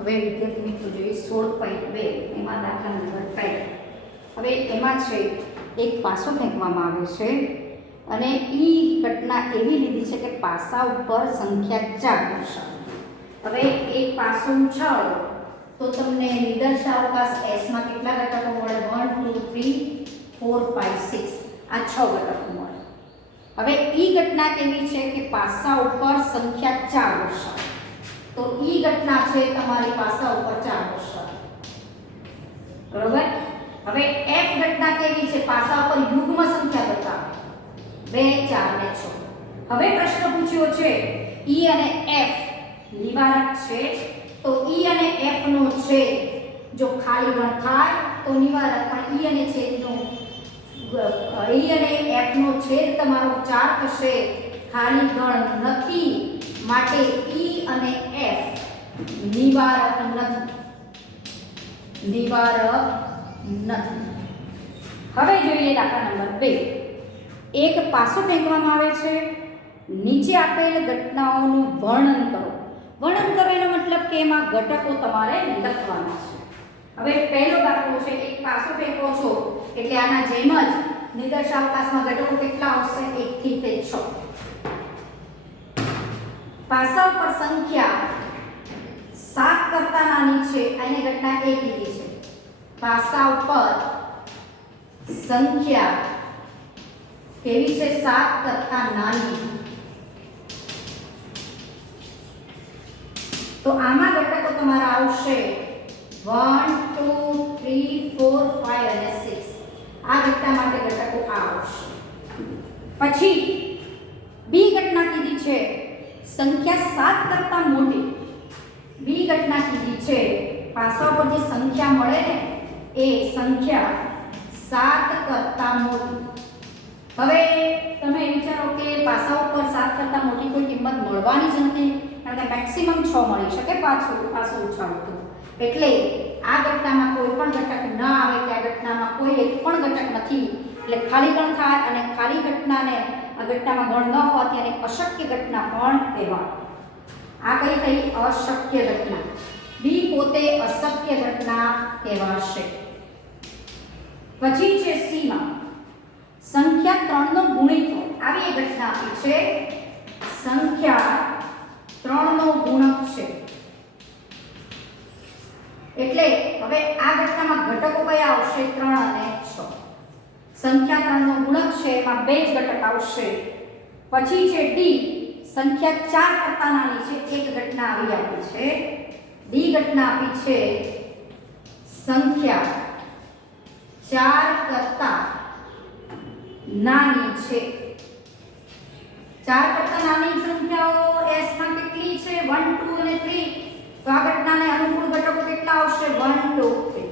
હવે વિદ્યાર્થી મિત્રો જોઈએ 16.2 એમાં દાખલા નંબર 2. હવે એમાં છે એક પાસો ફેંકવામાં આવે છે અને ઈ ઘટના એવી લીધી છે કે પાસા ઉપર સંખ્યા 4 દર્શાવો. હવે એક પાસો ઉછાળો તો તમને નિદર્શાવકાશ S માં કેટલા ઘટકો મળે? 1 2 3 4 5 6 આ 6 ઘટકો મળે. હવે ઈ ઘટના કેવી છે કે પાસા ઉપર સંખ્યા 4 દર્શાવો. તો ઈ ઘટના છે તમારી પાસા ઉપર 4 દર્શાવો. બરોબર? હવે F ઘટના કેવી છે? પાસા ઉપર યુગ્મ સંખ્યા બતાવો. 2 4 ને 6. હવે પ્રશ્ન પૂછ્યો છે E અને F નિવારક છે, તો E અને F નો છેદ જો ખાલી ગણ થાય તો નિવારક, પણ E અને છેદનો E અને F નો છેદ તમારો 4 થશે, ખાલી ગણ નથી, માટે E અને F નિવારક નથી. હવે જોઈએ દાખલા નંબર 2. એક પાસો ફેંકવામાં આવે છે, નીચે આપેલ ઘટનાઓનું વર્ણન કરો. વર્ણન કરો એનો મતલબ કે એમાં ઘટકો તમારે લખવાના છે. હવે પહેલો દાખલો છે, એક પાસો ફેંકો છો એટલે આના જેમ જ નિદર્શાવકાશમાં ઘટકો કેટલા આવશે? 1 થી તે 6. પાસા ઉપર સંખ્યા 7 કરતા નાની છે, આની ઘટના 1 લીધી છે. પાસા ઉપર સંખ્યા કેવી છે? 7 કરતા નાની. તો આમાં ઘટકો તમારા આવશે 1 2 3 4 5 અને 6. આ ઘટના માટે ઘટકો આ આવશે. પછી બી ઘટના કીધી છે સંખ્યા 7 કરતા મોટી. બી ઘટના કીધી છે પાસા ઉપર જે સંખ્યા મળે ને એ સંખ્યા 7 કરતા મોટી. હવે તમે વિચારો કે પાસા ઉપર 7 કરતા મોટી કોઈ કિંમત મળવાની જ નથી, કારણ કે મેક્સિમમ 6 મળી શકે પાસો ઉછાળો. એટલે આ ઘટનામાં કોઈ પણ ઘટક ન આવે કે આ ઘટનામાં કોઈ એક પણ ઘટક નથી, એટલે ખાલી ગણ થાય અને ખાલી ઘટનાને આ ઘટનામાં ગણ ન હોવાથી અને અશક્ય ઘટના પણ કહેવાય. આ કઈ થઈ? અશક્ય ઘટના. બી પોતે અશક્ય ઘટના કહેવાશે. પછી છે સી માં સંખ્યા 3 નો ગુણિત આવી એક ઘટના આપી છે. સંખ્યા 3 નો ગુણક છે, એટલે હવે આ ઘટનામાં ઘટકો કયા આવશે? 3 અને 6. સંખ્યા 3 નો ગુણક છે, એમાં 2 જ ઘટક આવશે. પછી છે ડી, સંખ્યા 4 કરતા નાની છે, એક ઘટના આવી આપી છે. ડી ઘટના આપી છે સંખ્યા 4 કરતા નાની છે. 4 કરતા નાની સંખ્યાઓ S માં કેટલી છે? 1 2 અને 3. તો આ ઘટનાને અનુકૂળ ઘટકો કેટલા આવશે? 1 2 3.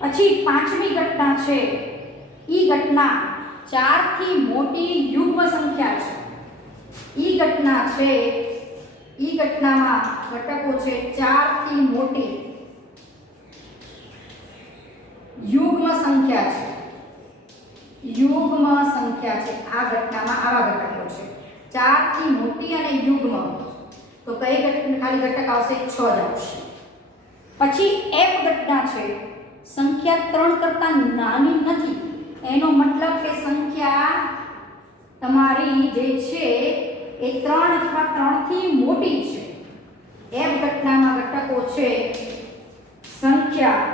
પછી પાંચમી ઘટના છે ઈ ઘટના 4 થી મોટી યુગ્મ સંખ્યા છે. ઈ ઘટના છે, ઈ ઘટનામાં ઘટકો છે 4 થી મોટી યુગ્મ સંખ્યા છે. યુગ્મ સંખ્યા છે. આ ઘટનામાં આવા ઘટકો છે 4 થી મોટી અને યુગ્મ. તો કઈ ઘટના ખાલી ઘટક આવશે? 6 જ આવશે. પછી F ઘટના છે, સંખ્યા 3 કરતા નાની નથી, એનો મતલબ કે સંખ્યા તમારી જે છે એ 3 અથવા 3 થી મોટી છે. F ઘટનામાં ઘટકો છે સંખ્યા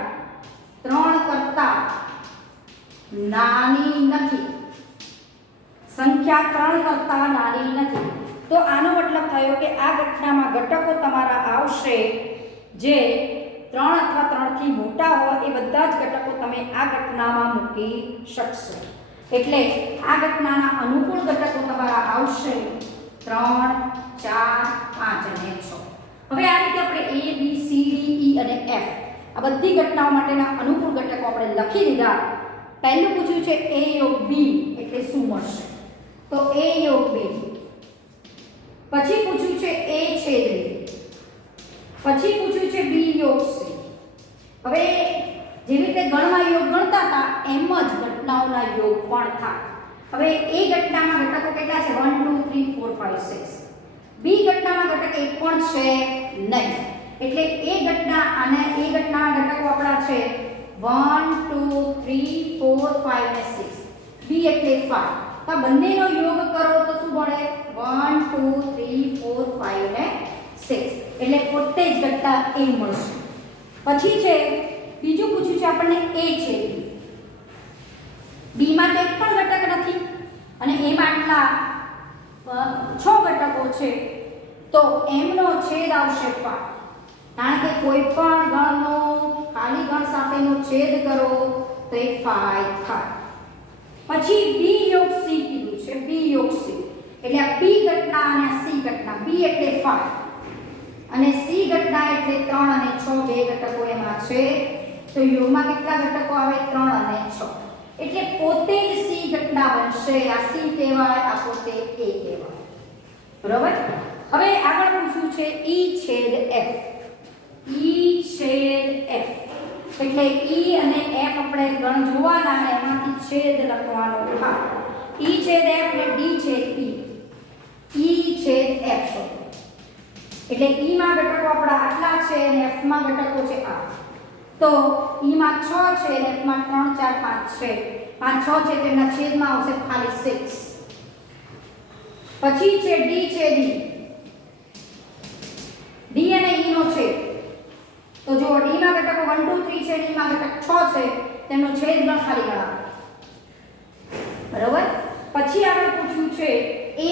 3 કરતા નાની નથી. સંખ્યા 3 કરતા નાની નથી. તો આનો મતલબ થયો કે આ ઘટનામાં ઘટકો તમારા આવશે જે 3 અથવા 3 થી મોટા હોય. એ બધા જ ઘટકો તમે આ ઘટનામાં મૂકી શકશો. એટલે આ ઘટનાના અનુકૂળ ઘટકો તમારા આવશે 3 4 5 અને 6. હવે આ રીતે આપણે A B C D E અને F આ બધી ઘટનાઓ માટેના અનુકૂળ ઘટકો આપણે લખી દીધા. પહેલું પૂછ્યું છે A યોગ B એટલે શું મળશે? તો A યોગ B. પછી પૂછ્યું છે A છેદ B. પછી પૂછ્યું છે B યોગ C. હવે જેવી રીતે ગણમાં યોગ ગણતા હતા એમ જ ઘટનાઓના યોગ પણ થાય. હવે A ઘટનામાં ઘટકો કેટલા છે? 1 2 3 4 5 6. B ઘટનામાં ઘટક એક પણ છે નહીં, એટલે એ ઘટના અને એ ઘટના ઘટકો આપણા છે 1 2 3 4 5 અને 6. b એટલે 5. તો બંનેનો યોગ કરો તો શું મળે? 1 2 3 4 5 અને 6. એટલે પોતે જ ઘટના a મળશે. પછી છે બીજું પૂછ્યું છે આપણને a છે b માં તો એક પણ ઘટક નથી અને a માં આટલા 6 ઘટકો છે તો m નો છેદ આવશે 5. કારણ કે કોઈ પણ ગણનો ખાલી ગણ સાથેનો છેદ કરો તો એ 5 થાય. પછી b યોગ c કીધું છે, b યોગ c એટલે આ b ઘટના અને આ c ઘટના. b એટલે 5 અને c ઘટના એટલે 3 અને 6 બે ઘટકો એમાં છે. તો યોગમાં કેટલા ઘટકો આવે? 3 અને 6. એટલે પોતે જ c ઘટના બનશે. આ c કહેવાય, આ પોતે a કહેવાય. બરોબર? હવે આગળ પૂછ્યું છે e છેદ f. e છેદ f એટલે e અને f આપણે ગણ જોવાના અને એમાંથી છેદ લખવાનો થાય. e છેદ f ને d છેદ e. e છેદ f એટલે e માં ઘટકો આપણા આટલા છે અને f માં ઘટકો છે આ. તો e માં 6 છે અને f માં 3 4 5 છે. 5 6 છે તેના છેદમાં આવશે ખાલી 6. પછી છે d છેદ e. d અને e નો છેદ. તો જો d માં ઘટકો 1 2 3 છે, d માં ઘટક 6 છે, તેનો છેદ ગણ ખાલી ગણાવો. બરોબર? પછી આગળ પૂછ્યું છે a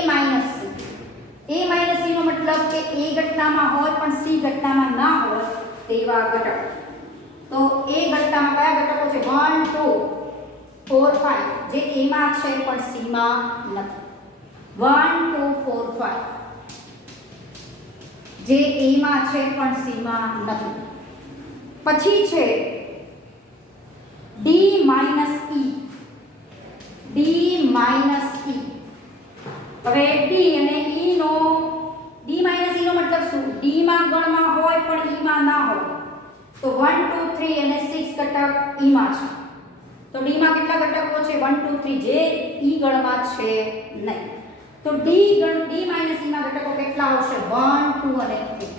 c. a c નો મતલબ કે a ઘટનામાં હોય પણ c ઘટનામાં ના હોય તેવા ઘટક. તો a ઘટનામાં કયા ઘટકો છે? 1 2 4 5 જે a માં છે પણ c માં નથી. 1 2 4 5 જે a માં છે પણ c માં નથી. પછી છે d e. d e. હવે d અને e નો d e નો મતલબ શું? d માં ગણમાં હોય પણ e માં ના હોય. તો 1 2 3 અને 6 ઘટક e માં છે. તો d માં કેટલા ઘટકો છે? 1 2 3 જે e ગણમાં છે નહીં. તો d e માં ઘટકો કેટલા આવશે? 1 2 અને 3.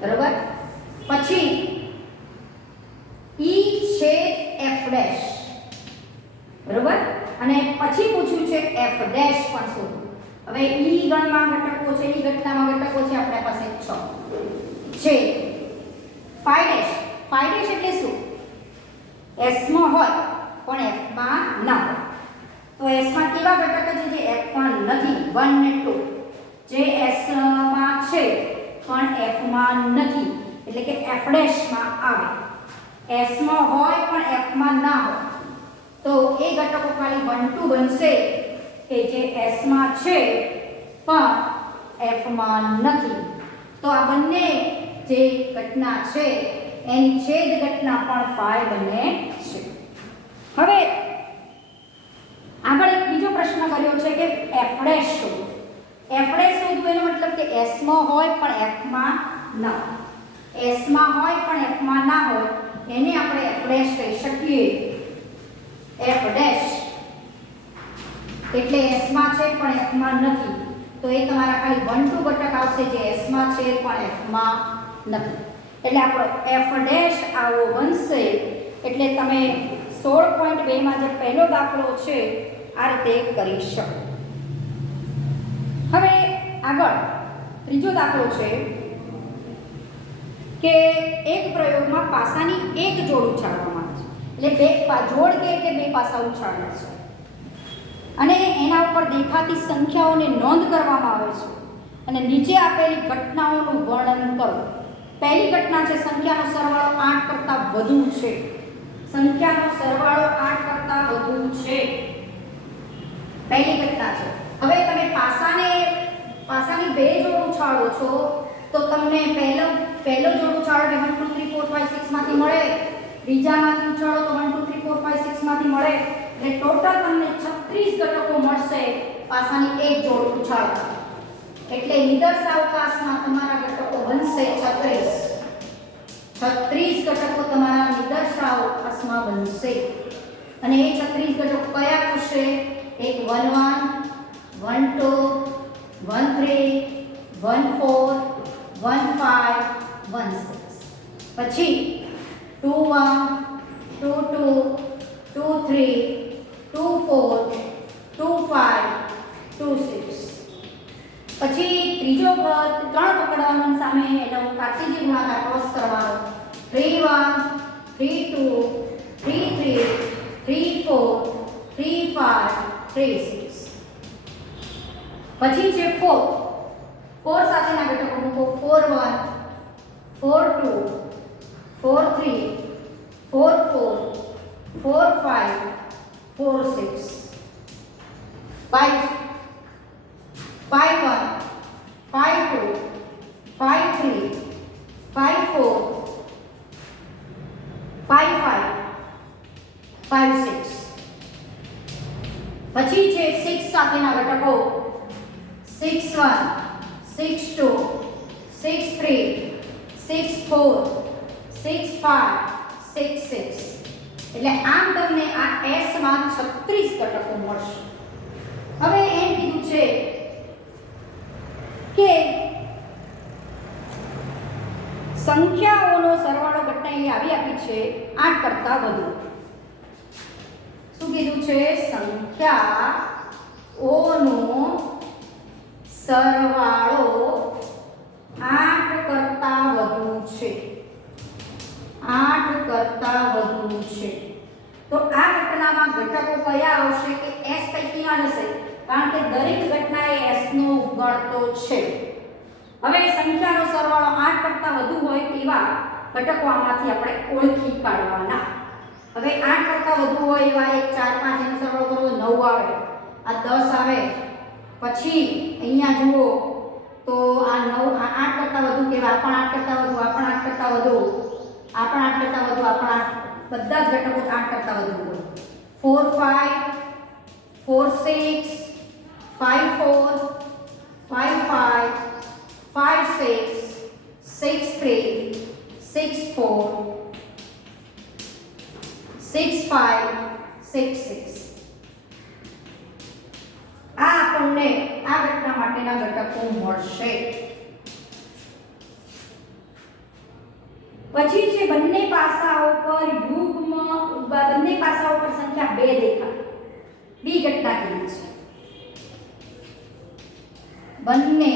બરોબર? પછી e છેદ f ડેશ. બરોબર? અને પછી પૂછ્યું છે f ડેશ પણ શોધો. હવે e ગણમાં ઘટકો છે, e ઘટનામાં ઘટકો છે આપણા પાસે 6 છે. 5 ડેશ. 5 ડેશ એટલે શું? s માં હોય પણ f માં ના હોય. તો s માં કેવા ઘટક છે જે f માં નથી? 1 ને 2 જે s માં છે પણ f માં નથી એટલે કે f ડેશ માં આવે. s માં હોય પણ f માં ના હોય તો એ ઘટકો ખાલી 1 2 બનશે કે જે s માં છે પણ f માં નથી. તો આ બંને જે ઘટના છે એની છેદ ઘટના પણ 5 બને છે. હવે આગળ એક બીજો પ્રશ્ન કર્યો છે કે f ડેશ શોધો. f ડેશ શોધવું એનો મતલબ કે s માં હોય પણ f માં ના હોય. s માં હોય પણ f માં ના હોય એને આપણે f ડેશ કહી શકીએ. f ડેશ એટલે s માં છે પણ f માં નથી. તો એ તમારા ખાલી 1 2 ઘટક આવશે જે s માં છે પણ f માં નથી. એટલે આપણો f ડેશ આવો બનશે. એટલે તમે 16.2 માં જે પહેલો દાખલો છે આ રીતે કરી શકો. હવે આગળ ત્રીજો દાખલો છે કે એક પ્રયોગમાં પાસાની એક જોડ ઉછાળવામાં આવે છે. એટલે જોડ કે એટલે બે પાસા ઉછાળે છે અને એના ઉપર દેખાતી સંખ્યાઓને નોંધ કરવામાં આવે છે અને નીચે આપેલી ઘટનાઓનું વર્ણન કરો. પહેલી ઘટના છે સંખ્યાનો સરવાળો 8 કરતાં વધુ છે. સંખ્યાનો સરવાળો 8 કરતાં વધુ છે. પહેલી ઘટના છે. હવે તમે પાસાની બે જોડ ઉછાળો છો તો તમને પહેલો જોડ ઉછાળો કે 1 2 3 4 5 6 માંથી મળે. બીજામાંથી ઉછાળો તો 1 2 3 4 5 6 માંથી મળે. એટલે ટોટલ તમને 36 ઘટકો મળશે પાસાની એક જોડ ઉછાળતા. એટલે નિદર્શ અવકાશમાં તમારા ઘટકો બનશે 36. 36 ઘટકો તમારા નિદર્શ અવકાશમાં બનશે. અને એ 36 ઘટકો કયા થશે? એક 1 1 1 2 1 3 1 4 1 5 1 6. પછી 2 1 2 2 2 3 2 4 2 5 2 6. પછી ત્રીજો પદ 3 પકડવાનો સામે એનો કાર્ટેશિયન ગુણાકાર ક્રોસ કરવાનો 3 1 3 2 3 3 3 4 3 5 3 6. પછી છે 4 સાથેના ઘટકો મૂકો 4 1 4 2 4 3 4 4 4 5 4 6. 5 5 1 5 2 5 3 5 4 5 5 5 6. પછી છે 6 સાથેના ઘટકો 6 1 6 2 6 3 6 4 6 5 6 6. એટલે આમ તમને આ S માં 36 ઘટકો મળશે. હવે એમ કીધું છે કે સંખ્યાઓનો સરવાળો ઘટના એ આવી આપી છે 8 કરતાં વધુ. શું કીધું છે? સંખ્યાઓનો સરવાળો 8 કરતાં વધુ છે. 8 કરતાં વધુ છે. તો આ ઘટનામાં ઘટકો કયા આવશે કે S પૈકીના હશે, કારણ કે દરેક ઘટના એ S નો ઉગાડતો છે. હવે સંખ્યાનો સરવાળો 8 કરતાં વધુ હોય તેવા ઘટકો આમાંથી આપણે ઓળખી કાઢવાના. હવે 8 કરતાં વધુ હોય એવા 1 4 5 એનો સરવાળો કરો 9 આવે, આ 10 આવે. પછી અહીંયા જુઓ તો આ 9 આ 8 કરતાં વધુ કેવા? આ પણ 8 કરતાં વધુ, આ પણ 8 કરતાં વધુ, આ પણ 8 કરતાં વધુ, આ પણ 8, બધા જ ઘટકો 8 કરતાં વધુ હોય. 4 5 4 6 5 4 5 5 5 6 6 3 6 4 6 5 6 6. આ આપણને આ ઘટના માટેના ઘટકો મળશે. પછી છે બંને પાસાઓ પર યુગ્મ, બંને પાસાઓ પર સંખ્યા 2 દેખાય. બી ઘટના કેવી છે? બંને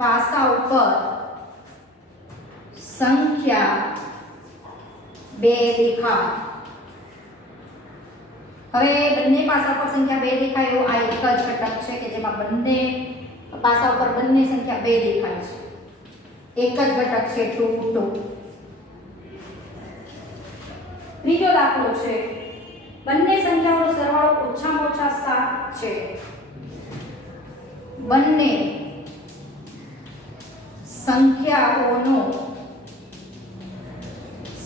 પાસાઓ પર સંખ્યા 2 દેખાય. હવે બંને પાસા પર સંખ્યા 2 દેખાય એવો આ એક જ ઘટક છે કે જેમાં બંને પાસા પર બંને સંખ્યા 2 દેખાય છે. એક જ ઘટક છે 2 2. ત્રીજો દાખલો છે બંને સંખ્યાઓનો સરવાળો ઓછામાં ઓછા 7 છે. બંને સંખ્યાઓનો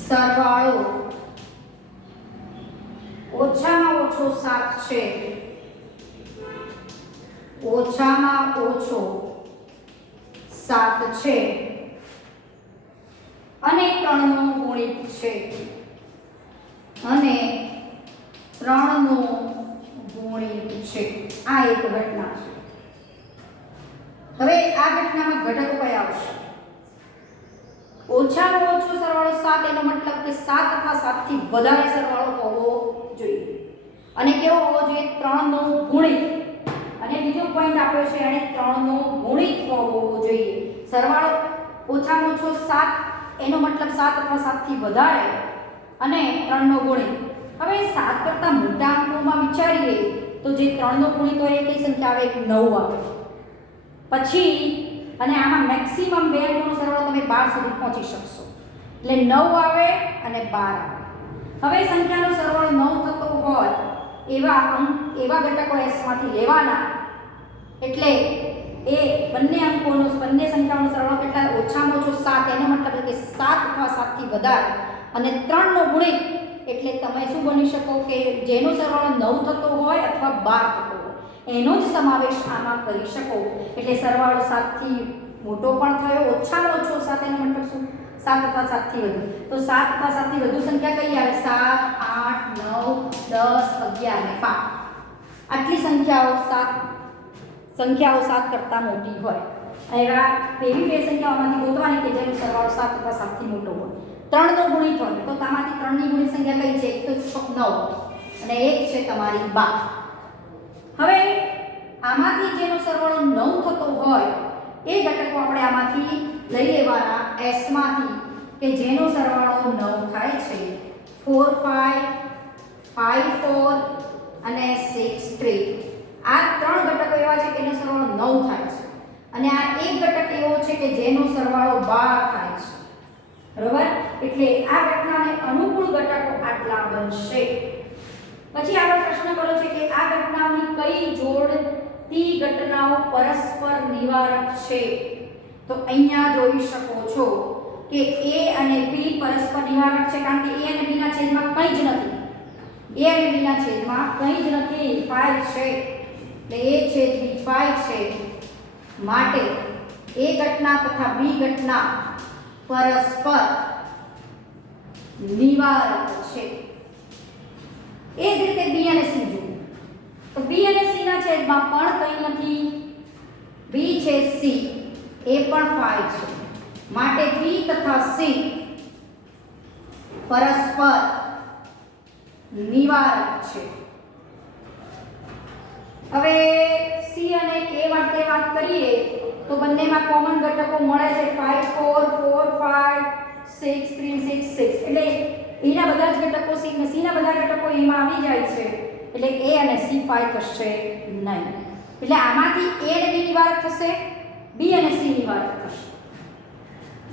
સરવાળો ઓછામાં ઓછો 7 છે. ઓછામાં ઓછો 7 છે અને 3 નો ગુણિત છે. અને 3 નો ગુણિત છે. આ એક ઘટના છે. હવે આ ઘટનામાં ઘટકો કયા આવશે? ઓછામાં ઓછો સરવાળો 7, એનો મતલબ કે 7 અથવા 7 થી વધારે સરવાળો હોવો જોઈએ. અને કેવો હોવો જોઈએ? 3 નો ગુણિત. અને બીજો પોઈન્ટ આપ્યો છે અને 3 નો ગુણિત હોવો જોઈએ. સરવાળો ઓછામાં ઓછો 7, એનો મતલબ 7 અથવા 7 થી વધારે અને 3 નો ગુણિત. હવે 7 કરતાં મોટા અંકોમાં વિચારીએ તો જે 3 નો ગુણિત હોય એ કઈ સંખ્યા આવે? 9 આવે. પછી અને આમાં મેક્સિમમ 2 અંકોનો સરવાળો તમે 12 સુધી પહોંચી શકશો. એટલે 9 આવે અને 12 આવે. હવે સંખ્યાનો સરવાળો 9 થતો હોય એવા ઘટકો S માંથી લેવાના. એટલે એ બંને સંખ્યાઓનો સરવાળો કેટલા? ઓછામાં ઓછો 7, એનો મતલબ કે 7 અથવા 7 થી વધારે અને 3 નો ગુણિત. એટલે તમે શું બની શકો કે જેનો સરવાળો 9 થતો હોય અથવા 12 થતો હોય એનો જ સમાવેશ આમાં કરી શકો. એટલે સરવાળો 7 થી મોટો પણ થયો, ઓછામાં ઓછો 7, એનો મતલબ શું? 7 અથવા 7 થી વધુ. તો 7 અથવા 7 થી વધુ સંખ્યા કઈ આવે? 7 8 9 10 11 અને 5. આટલી સંખ્યાઓ 7 કરતાં મોટી હોય. એવી બે સંખ્યાઓમાંથી ગોતવાની કે જેનું સરવાળો 7 અથવા 7 થી મોટો હોય, 3 નો ગુણિત હોય તો આમાંથી 3 ની ગુણિત સંખ્યા કઈ છે? 1 તો 9 અને 1 છે તમારી 12. હવે આમાંથી જેનો સરવાળો 9 થતો હોય એ ઘટકો આપણે આમાંથી લઈ લેવાના s માંથી કે જેનો સરવાળો 9 થાય છે. 4 5 5 4 અને 6 3. આ ત્રણ ઘટકો એવા છે કે એનો સરવાળો 9 થાય છે અને આ એક ઘટક એવો છે કે જેનો સરવાળો 12 થાય છે. બરોબર? એટલે આ ઘટનાને અનુકૂળ ઘટકો આટલા બનશે. પછી આગળ પ્રશ્ન કરો છે કે આ ઘટનાઓની કઈ જોડતી ઘટનાઓ પરસ્પર નિવારક છે? તો અહીંયા જોઈ શકો છો કે a અને b પરસ્પર નિવારક છે કારણ કે a અને b ના છેદમાં કંઈ જ નથી. a અને b ના છેદમાં કંઈ જ નથી, 5 છે. એટલે a છેદ b 5 છે. માટે a ઘટના તથા b ઘટના પરસ્પર નિવારક છે. એ જ રીતે b અને c જુઓ તો b અને c ના છેદમાં પણ કંઈ નથી, b છેદ c એ પણ 5 છે. માટે b તથા c પરસ્પર નિવારક છે. હવે c અને a માટે વાત કરીએ તો બંનેમાં કોમન ઘટકો મળે છે 5 4 4 5 6 3 6 6. એટલે એના બધા જ ઘટકો c ના બધા ઘટકો એમાં આવી જાય છે. એટલે a અને c 5 થશે નહીં. એટલે આમાંથી a અને b નિવારક થશે, b અને c નિવારક થશે.